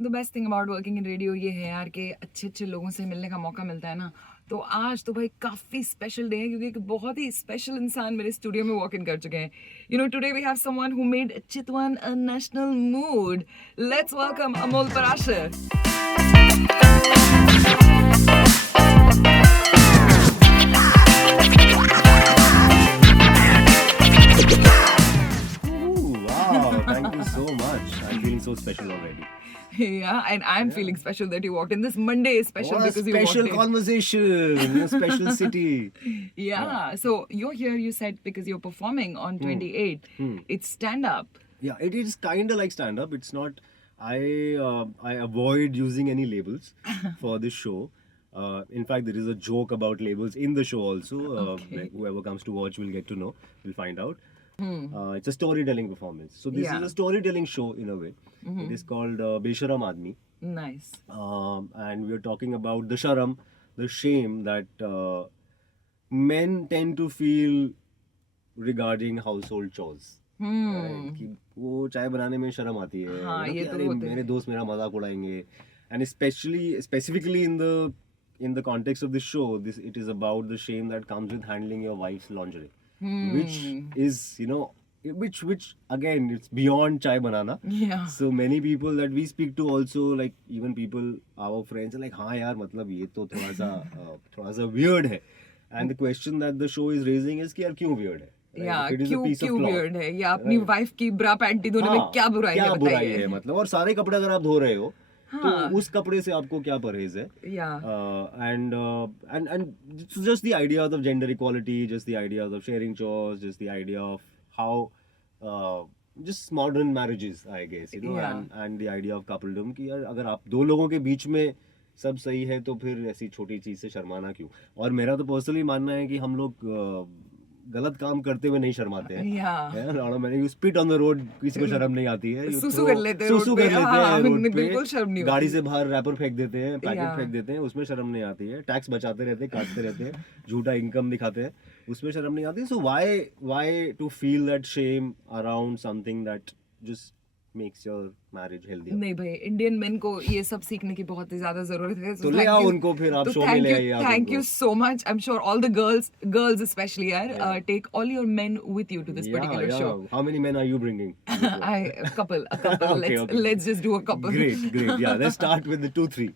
The best thing about working in radio ये है यार कि अच्छे अच्छे लोगों से मिलने का मौका मिलता है ना। तो आज तो भाई काफ़ी स्पेशल डे है क्योंकि एक बहुत ही स्पेशल इंसान मेरे स्टूडियो में वॉक इन कर चुके हैं। You know today we have someone who made चितवन a national mood. Let's welcome Amol Parashar. Ooh, wow, thank you so much. I'm feeling so special already. Yeah, and I'm feeling Yeah. special that you walked in. This Monday is special What a because you walked special in. conversation in a special city. Yeah, so you're here, you said, because you're performing on 28th. It's stand up. Yeah, it is kind of like stand up. It's not. I avoid using any labels for this show. In fact, there is a joke about labels in the show also. Okay. Like whoever comes to watch will get to know, will find out. It's a storytelling performance. So this Yeah. is a storytelling show in a way. It is called Besharam Admi. Nice. And we are talking about the sharam, the shame that men tend to feel regarding household chores. Right? कि वो चाय बनाने में शर्म आती है हाँ, कि ये तो अरे होते हैं। मेरे दोस्त मेरा मजाक उड़ाएंगे and specifically in the context of this show, this it is about the shame that comes with handling your wife's lingerie, which is which again it's beyond chai banana. Yeah. So many people that we speak to also, like even people our friends are like हाँ यार मतलब ये तो थोड़ा सा weird है. And the question that the show is raising is कि यार क्यों weird है? Right? Yeah, If it is a क्यों piece of क्यों cloth, weird है या अपनी right? वाइफ की ब्रा पैंटी धोने में हाँ, क्या बुराई क्या है बुराई बताइए। है मतलब, और सारे कपड़े अगर आप धो रहे हो तो हाँ। उस कपड़े से आपको क्या परहेज है? Yeah. And it's just the ideas of gender equality, just the ideas of sharing chores, just the idea of how just modern marriages, I guess, you know, Yeah. and the idea of coupledom कि यार अगर आप दो लोगों के बीच में सब सही है तो फिर ऐसी छोटी चीज से शर्माना क्यों? और मेरा तो पर्सनली मानना है कि हम लोग गलत काम करते हुए नहीं शर्माते हैं। Yeah. मैंने you spit on the road, किसी को शर्म नहीं आती है। You सुसु throw- कर लेते हैं सुसु रोड कर पे। लेते हाँ, हैं रोड पे, बिल्कुल शर्म नहीं गाड़ी होती। से बाहर रैपर फेंक देते हैं, पैकेट Yeah. फेंक देते हैं, उसमें शर्म नहीं आती है। टैक्स बचाते रहते हैं, काटते रहते हैं, झूठा इनकम दिखाते हैं, उसमें शर्म नहीं आती। So why to feel that shame around something that just makes your marriage healthy? नहीं भाई, इंडियन मेन को ये सब सीखने की बहुत ही ज्यादा जरूरत है। तो ले आओ उनको, फिर आप शो में ले आइए आप थैंक उनको। You so much. I am sure all the girls specially यार take all your men with you to this particular show. How many men are you bringing? A couple. Okay. Let's just do a couple. Great. Yeah, let's start with the 2-3.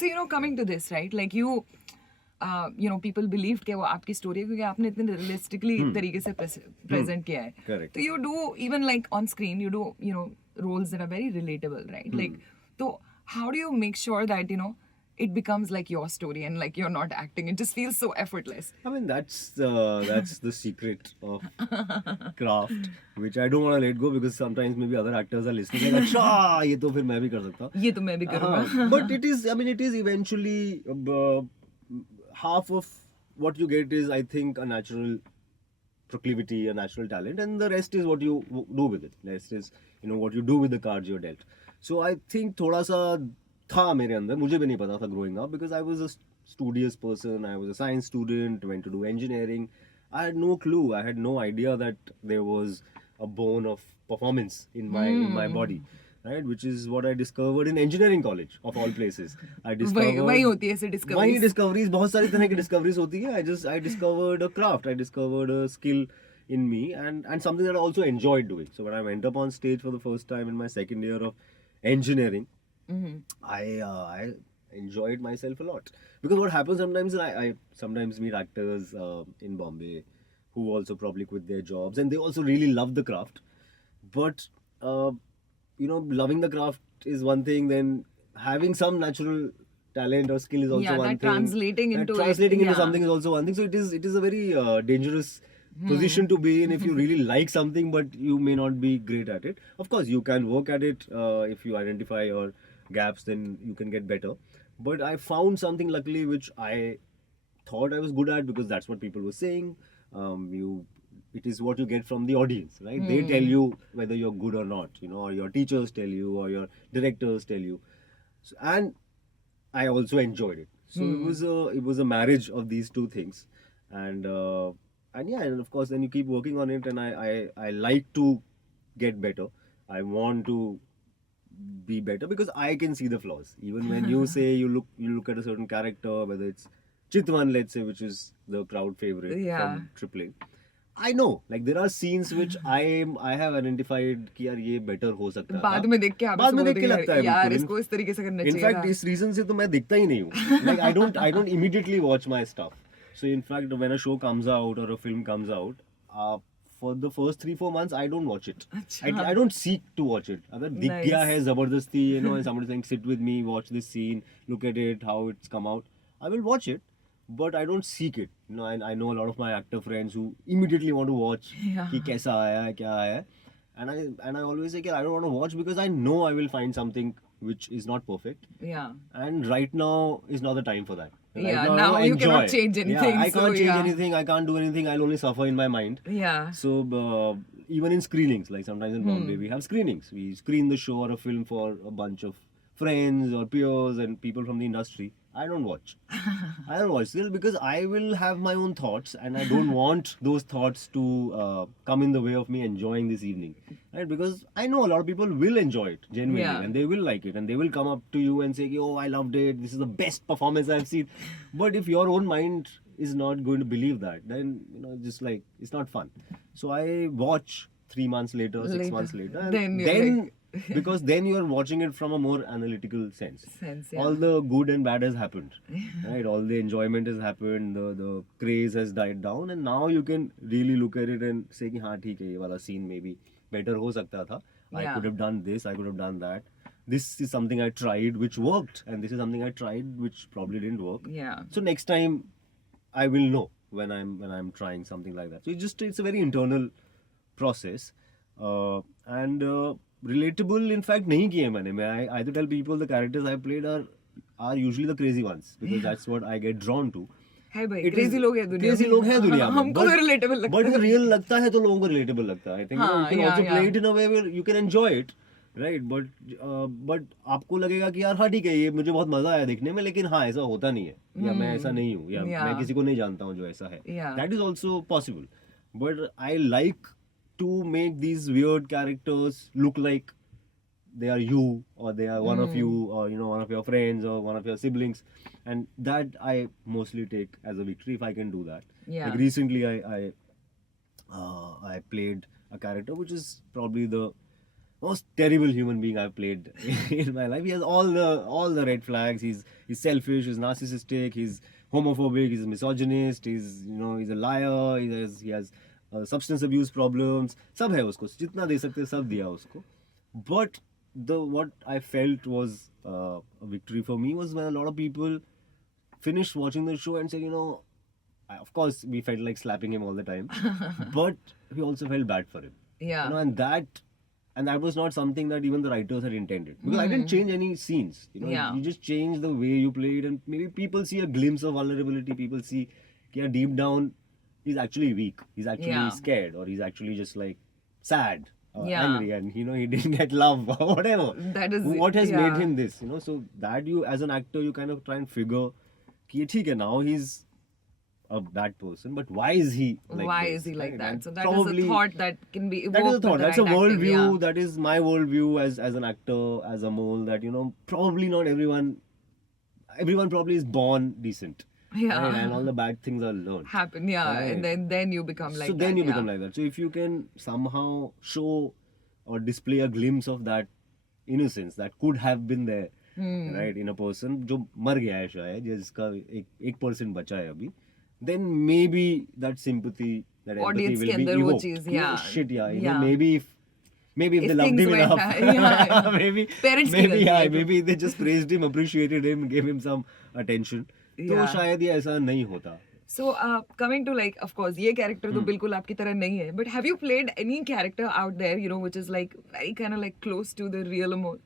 So coming to this, right? Like people believed कि वो आपकी story है क्योंकि आपने इतने realistically तरीके से present किया है। Correct. तो you do even like on screen you do roles that are very relatable, right? Like so how do you make sure that it becomes like your story and like you're not acting? It just feels so effortless. I mean, that's the secret of craft, which I don't want to let go because sometimes maybe other actors are listening like, अच्छा ये तो फिर मैं भी कर सकता। ये तो मैं भी करूँगा। But it is eventually half of what you get is, I think, a natural proclivity, a natural talent, and the rest is what you do with it. The rest is what you do with the cards you're dealt. So I think थोड़ा सा था मेरे अंदर, मुझे भी नहीं पता था growing up because I was a studious person. I was a science student, went to do engineering. I had no clue. I had no idea that there was a bone of performance in my body, right? Which is what I discovered in engineering college of all places. I discovered वही होती है ऐसे वही discoveries। Discoveries, बहुत सारी तरह की discoveries होती है। I discovered a craft, I discovered a skill in me and something that I also enjoyed doing. So when I went up on stage for the first time in my second year of engineering, I enjoyed myself a lot because what happens sometimes is I sometimes meet actors in Bombay who also probably quit their jobs and they also really love the craft, but loving the craft is one thing, then having some natural talent or skill is also Yeah, one that thing. translating into Into something is also one thing. So it is a very dangerous position to be in if you really like something but you may not be great at it. Of course you can work at it, if you identify your gaps then you can get better, but I found something luckily which I thought I was good at because that's what people were saying. It is what you get from the audience, right? They tell you whether you're good or not, or your teachers tell you or your directors tell you. So, and I also enjoyed it. So it was a marriage of these two things, and yeah, and of course then you keep working on it, and I like to get better. I want to be better because I can see the flaws. Even when you say you look at a certain character, whether it's Chitwan, let's say, which is the crowd favorite Yeah. from Tripling. I know, like there are scenes which I have identified कि यार ये better हो सकता था. बाद में देख के आप बाद में ऐसे देख के बोलते लगता हैं है यार बिल्कुल. इसको इस तरीके से करना In चाहिए fact, था. इस reason से तो मैं देखता ही नहीं हूँ. Like I don't immediately watch my stuff. So in fact, when a show comes out or a film comes out, for the first 3-4 months I don't watch it. अच्छा. I don't seek to watch it. अगर दिख Nice. गया है जबरदस्ती, you know, and somebody saying sit with me, watch this scene, look at it, how it's come out, I will watch it. But I don't seek it. You know, I know a lot of my actor friends who immediately want to watch Yeah. कि कैसा आया है, क्या आया है. And I always say कि I don't want to watch because I know I will find something which is not perfect. Yeah. And right now is not the time for that. Right Yeah, I now wanna you cannot enjoy. change anything, Yeah, I so can't change yeah. anything. I can't do anything. I'll only suffer in my mind. Yeah. So even in screenings, like sometimes in Bombay, we have screenings. We screen the show or a film for a bunch of friends or peers and people from the industry. I don't watch. I don't watch still because I will have my own thoughts and I don't want those thoughts to come in the way of me enjoying this evening. Right? Because I know a lot of people will enjoy it genuinely Yeah. and they will like it and they will come up to you and say, oh, I loved it. This is the best performance I've seen. But if your own mind is not going to believe that, then, you know, just like, it's not fun. So I watch 3 months later, 6 Later. months later. And Then you're then because then you are watching it from a more analytical sense. Yeah. All the good and bad has happened, right? All the enjoyment has happened, the craze has died down, and now you can really look at it and say कि हाँ ठीक है ये वाला scene maybe better हो सकता था. I Yeah. could have done this, I could have done that. This is something I tried which worked, and this is something I tried which probably didn't work. Yeah. So next time I will know when I'm trying something like that. So it's a very internal process, and relatable in fact नहीं किए मैंने. I to tell people the characters I played are usually the crazy ones because that's what I get drawn to. है भाई It crazy is- लोग हैं दुनिया crazy में. लोग हैं दुनिया में. हमको तो रिलेटेबल लगता But है. वो real लगता है तो लोगों को relatable लगता है. I think you हाँ, can yeah, also yeah. play it in a way where you can enjoy it, right? But आपको लगेगा कि यार हाँ ठीक है ये मुझे बहुत मजा आया देखने में लेकिन हाँ ऐसा होता नहीं है या मैं ऐसा नहीं हूँ या Yeah. मैं किसी को नहीं जानता हूँ जो ऐसा है. Yeah. That is also possible. But I like to make these weird characters look like they are you or they are one of you or you know one of your friends or one of your siblings, and that I mostly take as a victory if I can do that. Yeah. Like recently I played a character which is probably the most terrible human being I've played in my life. He has all the red flags. He's selfish, he's narcissistic, he's homophobic, he's a misogynist, he's a liar, he has substance abuse problems. सब है उसको जितना दे सकते सब दिया उसको. But what I felt was a victory for me was when a lot of people finished watching the show and said, of course we felt like slapping him all the time, but we also felt bad for him. Yeah. And that was not something that even the writers had intended because I didn't change any scenes. Yeah. You just change the way you played, and maybe people see a glimpse of vulnerability. People see, yeah, deep down he's actually weak. He's actually Yeah. scared, or he's actually just like sad. Yeah. Angry, and he didn't get love or whatever. That is What has yeah. made him this, so that you as an actor you kind of try and figure कि ठीक है, now he's a bad person, but why is he like Why this, is he like right? that? And So that is probably a thought that can be evoked. that is a thought. with the That's a right acting, worldview. yeah. That is my worldview as an actor, as a mole. That probably not everyone probably is born decent. Yeah. Right? And all the bad things are learned. Happen, yeah. Right. And then you become like so that. then you yeah. become like that. So if you can somehow show or display a glimpse of that innocence that could have been there, right, in a person जो मर गया है शायद, जिसका एक % बचा है अभी, then maybe that sympathy, that empathy Audience will के be अंदर वो evoked. चीज़, कि, yeah. oh, shit, yeah, Yeah. maybe if they loved things him went enough, yeah. maybe Parents की गलती है तो. maybe they just praised him, appreciated him, gave him some attention, तो Yeah. शायद ये ऐसा नहीं होता. So, coming to like, of course, ये character तो बिल्कुल आपकी तरह नहीं है. But have you played any character out there, which is like very kind of like close to the real Amol?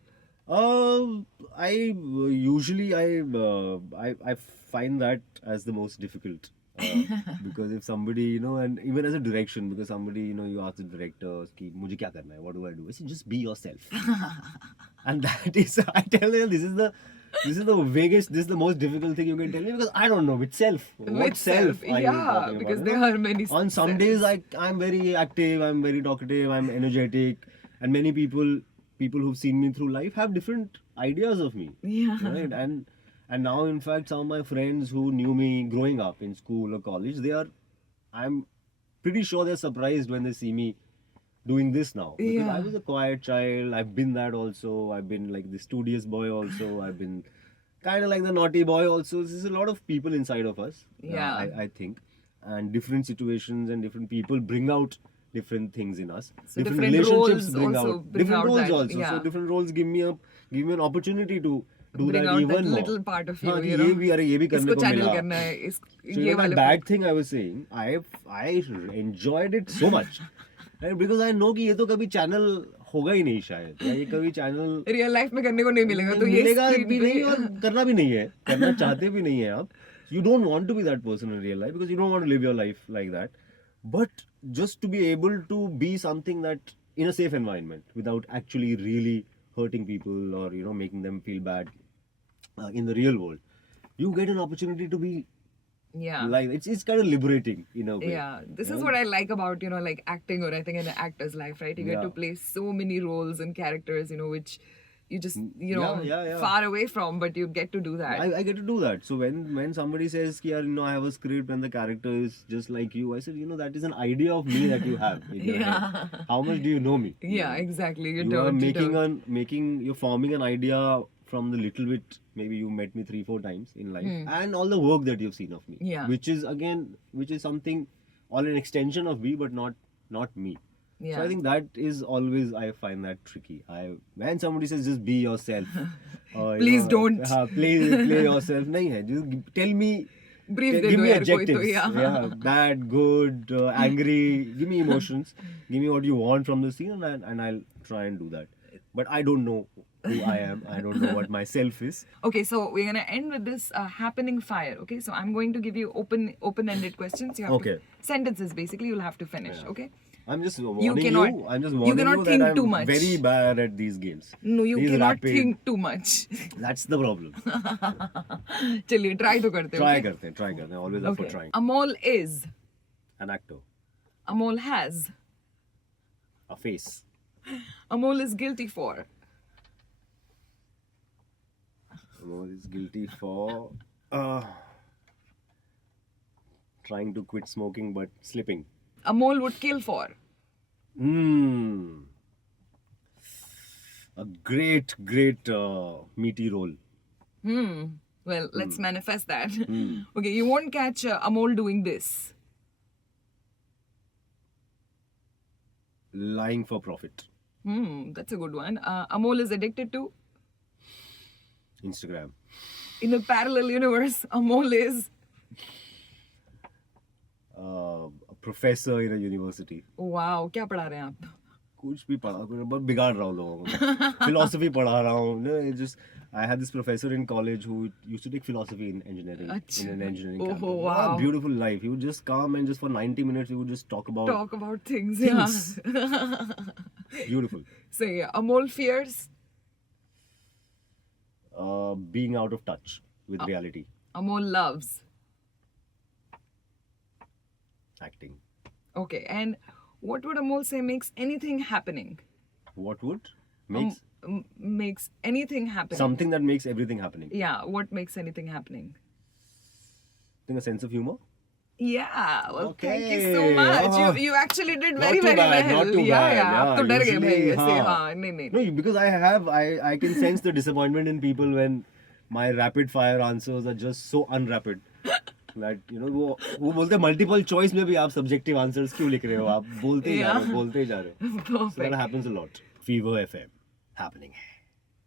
I usually I find that as the most difficult because if somebody and even as a direction, because somebody you ask the director कि मुझे क्या करना है, what do I do? I say just be yourself. And that is, I tell them, this is the vaguest, this is the most difficult thing you can tell me because I don't know which self. What Which self? Are you yeah, talking because about, there are many. On some days I'm very active, I'm very talkative, I'm energetic, and many people people who've seen me through life have different ideas of me. Yeah. Right? And now, in fact, some of my friends who knew me growing up in school or college, I'm pretty sure they're surprised when they see me doing this now. Because Yeah. I was a quiet child. I've been that also. I've been like the studious boy also. I've been kind of like the naughty boy also. There's a lot of people inside of us. Yeah. I think. And different situations and different people bring out different things in us. So different roles bring also out bring different out roles that, also. yeah. So different roles give me an opportunity to do Bring that out even that more. little part of you, हाँ, कि you know. ये भी अरे ये भी करने इसको को channel मिला. करना है, So ये you know, वाले that bad thing I was saying, I enjoyed it so much, right? Because I know कि ये तो कभी channel होगा ही नहीं शायद, या ये कभी channel रियल लाइफ में करने को नहीं मिलेगा, तो ये मिलेगा screen भी पे- नहीं और करना भी नहीं है, करना चाहते भी नहीं है आप. You don't want to be that person in real life because you don't want to live your life like that. But just to be able to be something that in a safe environment without actually really hurting people or making them feel bad in the real world, you get an opportunity to be Yeah. like it's kind of liberating in a way. Yeah, this is what I like about, like acting or I think in an actor's life, right? You get to Yeah. play so many roles and characters, which you just, yeah. far away from, but you get to do that. I get to do that. So when somebody says, "Ki, yaar, I have a script and the character is just like you," I said, that is an idea of me that you have in your head. How much do you know me? Yeah, exactly. You You don't. are you're forming an idea from the little bit maybe you met me 3-4 times in life and all the work that you've seen of me. Yeah. Which is something all an extension of me, but not me. Yeah. So I think that is always, I find that tricky. When somebody says just be yourself, Please don't. Play yourself. Nahi hai. Just tell me. Brief Give दे दो me यार कोई तो, adjectives. yeah. Yeah, bad, good, angry. Give me emotions. Give me what you want from the scene, and I'll try and do that. But I don't know who I am. I don't know what myself is. Okay, so we're gonna end with this happening fire. Okay, so I'm going to give you open-ended questions. You have Okay. sentences basically. You'll have to finish. Yeah. Okay. I'm just warning cannot- you. I'm just you warning cannot you think that I'm too much. very bad at these games. No, you These cannot rapid- think too much. That's the problem. चलिए try तो करते Try हैं. करते हैं. Always up for trying. Amol is. An actor. Amol has. A face. Amol is guilty for. Amol is guilty for trying to quit smoking but slipping. Amol would kill for. A great meaty role. Well, let's manifest that. Okay, you won't catch Amol doing this. Lying for profit. That's a good one. Amol is addicted to. Instagram. In a parallel universe, Amol is. A professor in a university. Wow, क्या पढ़ा रहे हैं आप? कुछ भी पढ़ा बस बिगाड़ रहा हूँ लोगों को. Philosophy पढ़ा रहा हूँ. I had this professor in college who used to take philosophy in engineering. Achha. In an engineering Oh, campus. wow. What a beautiful life. He would just come and just for 90 minutes he would just talk about Things. things. Yeah. Beautiful. So yeah, Amol fears. Being out of touch with reality. Amol loves. Acting. Okay, and what would Amol say makes anything happening? What would makes Makes anything happening. something that makes everything happening? Yeah, what makes anything happening? I think a sense of humor. Yeah, well, thank you so Okay. much. Oh. You actually did Not very too very bad, well. not too yeah, bad. yeah. आप तो डर गए भाई Usually, ऐसे हाँ. हाँ नहीं. No, because I can sense the disappointment in people when my rapid fire answers are just so unrapid. That वो बोलते हैं multiple choice में भी आप subjective answers क्यों लिख रहे हो, आप बोलते ही जा रहे हो, बोलते ही जा रहे हो. So that happens a lot. Fever FM happening है.